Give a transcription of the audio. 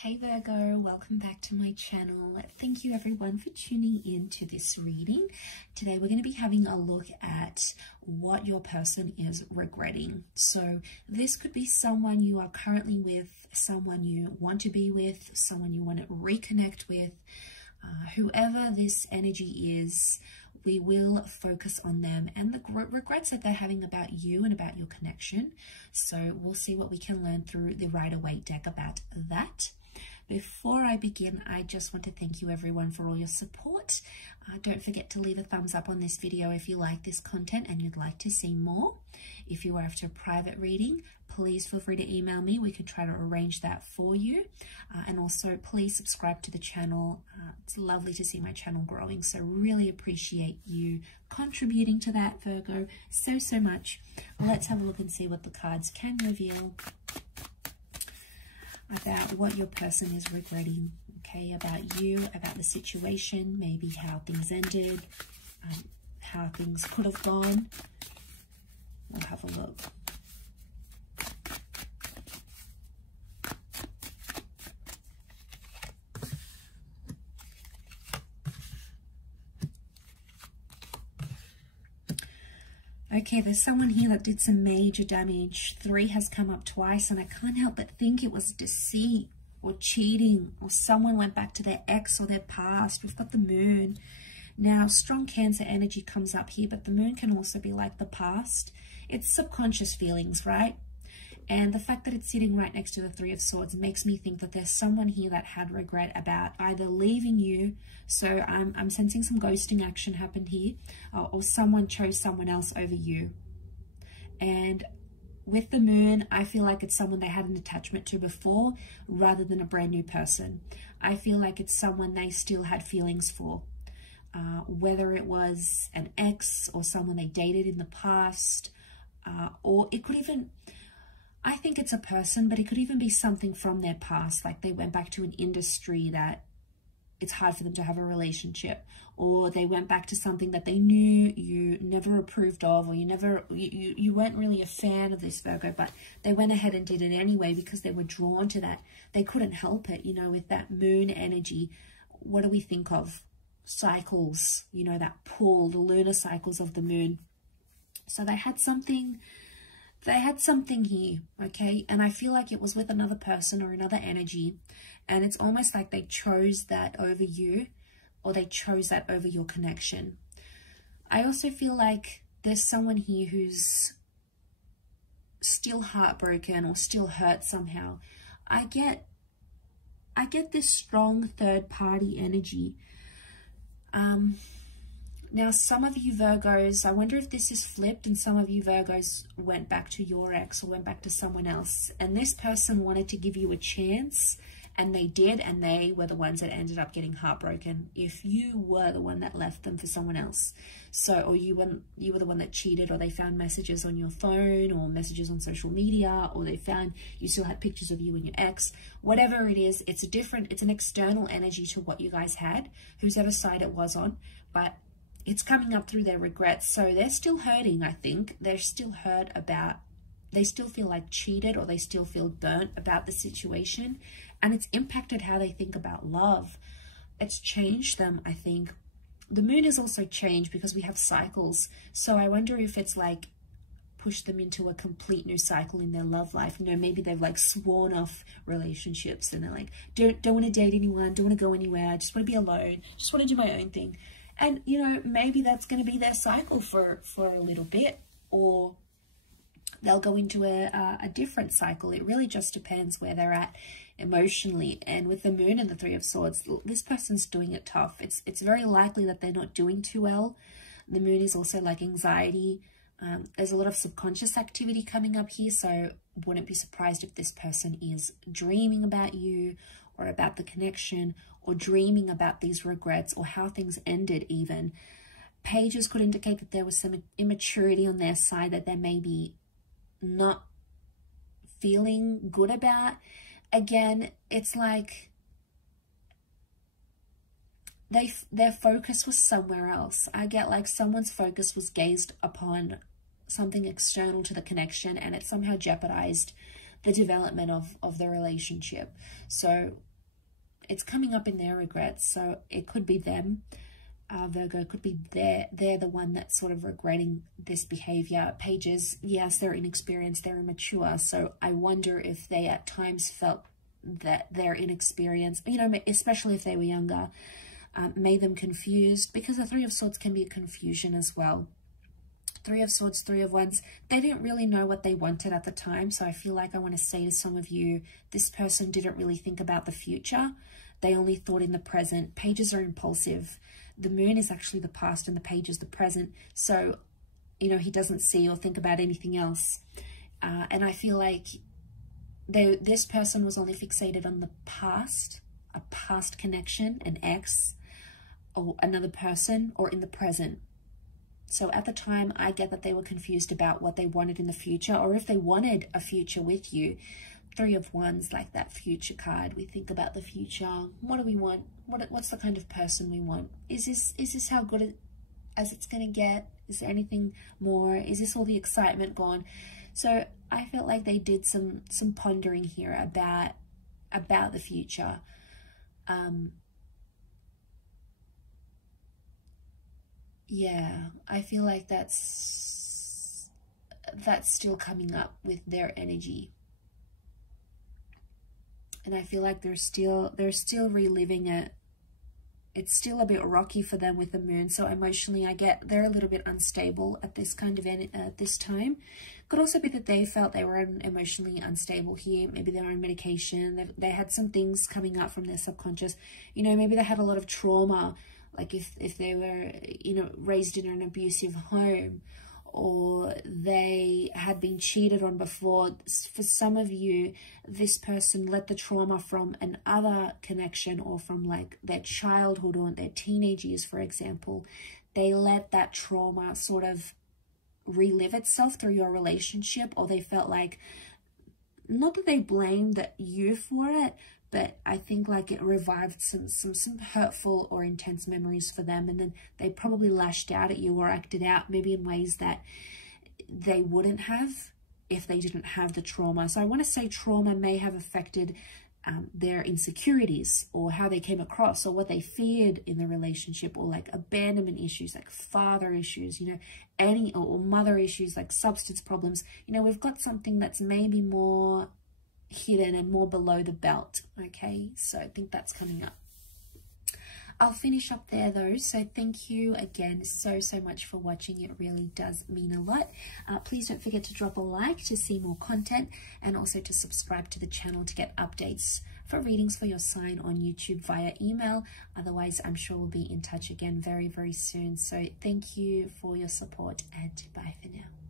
Hey Virgo, welcome back to my channel. Thank you everyone for tuning in to this reading. Today we're going to be having a look at what your person is regretting. So this could be someone you are currently with, someone you want to be with, someone you want to reconnect with. Whoever this energy is, we will focus on them and the regrets that they're having about you and about your connection. So we'll see what we can learn through the Rider-Waite deck about that. Before I begin, I just want to thank you everyone for all your support. Don't forget to leave a thumbs up on this video if you like this content and you'd like to see more. If you are after a private reading, please feel free to email me. We can try to arrange that for you. And also please subscribe to the channel. It's lovely to see my channel growing, so really appreciate you contributing to that, Virgo, so much. Let's have a look and see what the cards can reveal about what your person is regretting, okay, about you, about the situation, maybe how things ended, how things could have gone. We'll have a look. Okay, there's someone here that did some major damage. 3 has come up twice, and I can't help but think it was deceit or cheating, or someone went back to their ex or their past. We've got the moon. Now, strong Cancer energy comes up here, but the moon can also be like the past. It's subconscious feelings, right? And the fact that it's sitting right next to the 3 of Swords makes me think that there's someone here that had regret about either leaving you, so I'm sensing some ghosting action happened here, or someone chose someone else over you. And with the moon, I feel like it's someone they had an attachment to before rather than a brand new person. I feel like it's someone they still had feelings for, whether it was an ex or someone they dated in the past, or it could even... I think it's a person, but it could even be something from their past, like they went back to an industry that it's hard for them to have a relationship, or they went back to something that they knew you never approved of, or you weren't really a fan of this, Virgo, but they went ahead and did it anyway because they were drawn to that. They couldn't help it, you know, with that moon energy. What do we think of? Cycles, you know, that pull, the lunar cycles of the moon. So they had something here, okay? And I feel like it was with another person or another energy, and it's almost like they chose that over you, or they chose that over your connection. I also feel like there's someone here who's still heartbroken or still hurt somehow. I get this strong third party energy. Now, some of you Virgos, I wonder if this is flipped and some of you Virgos went back to your ex or went back to someone else. And this person wanted to give you a chance, and they did, and they were the ones that ended up getting heartbroken if you were the one that left them for someone else. So, or you were the one that cheated, or they found messages on your phone or messages on social media, or they found you still had pictures of you and your ex. Whatever it is, it's an external energy to what you guys had, whoever side it was on, but it's coming up through their regrets. So they're still hurting, I think. They're still hurt about, they still feel like cheated, or they still feel burnt about the situation. And it's impacted how they think about love. It's changed them, I think. The moon has also changed because we have cycles. So I wonder if it's like pushed them into a complete new cycle in their love life. You know, maybe they've like sworn off relationships and they're like, don't want to date anyone, don't want to go anywhere, I just want to be alone, just want to do my own thing. And, you know, maybe that's going to be their cycle for a little bit, or they'll go into a different cycle. It really just depends where they're at emotionally. And with the moon and the 3 of Swords, this person's doing it tough. It's very likely that they're not doing too well. The moon is also like anxiety. There's a lot of subconscious activity coming up here, so wouldn't be surprised if this person is dreaming about you or about the connection, or dreaming about these regrets or how things ended even. Pages could indicate that there was some immaturity on their side that they may be not feeling good about. Again, it's like their focus was somewhere else. I get like someone's focus was gazed upon something external to the connection, and it somehow jeopardized the development of the relationship. So it's coming up in their regrets. So it could be them. Virgo, could be they're the one that's sort of regretting this behavior. Pages, yes, they're inexperienced, they're immature. So I wonder if they at times felt that their inexperience, you know, especially if they were younger, made them confused, because the Three of Swords can be a confusion as well. Three of Swords, Three of Wands, they didn't really know what they wanted at the time. So I feel like I want to say to some of you, this person didn't really think about the future. They only thought in the present. Pages are impulsive. The moon is actually the past and the page is the present. So, you know, he doesn't see or think about anything else. And I feel like this person was only fixated on the past, a past connection, an ex, or another person, or in the present. So at the time, I get that they were confused about what they wanted in the future, or if they wanted a future with you. Three of Wands, like that future card. We think about the future. What do we want? What's the kind of person we want? Is this how good as it's going to get? Is there anything more? Is this all the excitement gone? So I felt like they did some pondering here about the future. Yeah, I feel like that's still coming up with their energy. And I feel like they're still reliving it. It's still a bit rocky for them with the moon. So emotionally, I get they're a little bit unstable at this kind of this time. Could also be that they felt they were emotionally unstable here. Maybe they're on medication. They had some things coming up from their subconscious. You know, maybe they had a lot of trauma. Like if they were, you know, raised in an abusive home, or they had been cheated on before. For some of you, this person let the trauma from another connection, or from like their childhood or their teenage years, for example. They let that trauma sort of relive itself through your relationship, or they felt like, not that they blamed you for it, but I think like it revived some hurtful or intense memories for them. And then they probably lashed out at you or acted out maybe in ways that they wouldn't have if they didn't have the trauma. So I want to say trauma may have affected their insecurities, or how they came across, or what they feared in the relationship, or like abandonment issues, like father issues, you know, or mother issues, like substance problems. You know, we've got something that's maybe more hidden and more below the belt. Okay, so I think that's coming up. I'll finish up there though. So thank you again so much for watching. It really does mean a lot. Please don't forget to drop a like to see more content, and also to subscribe to the channel to get updates for readings for your sign on YouTube via email. Otherwise, I'm sure we'll be in touch again very soon. So thank you for your support, and bye for now.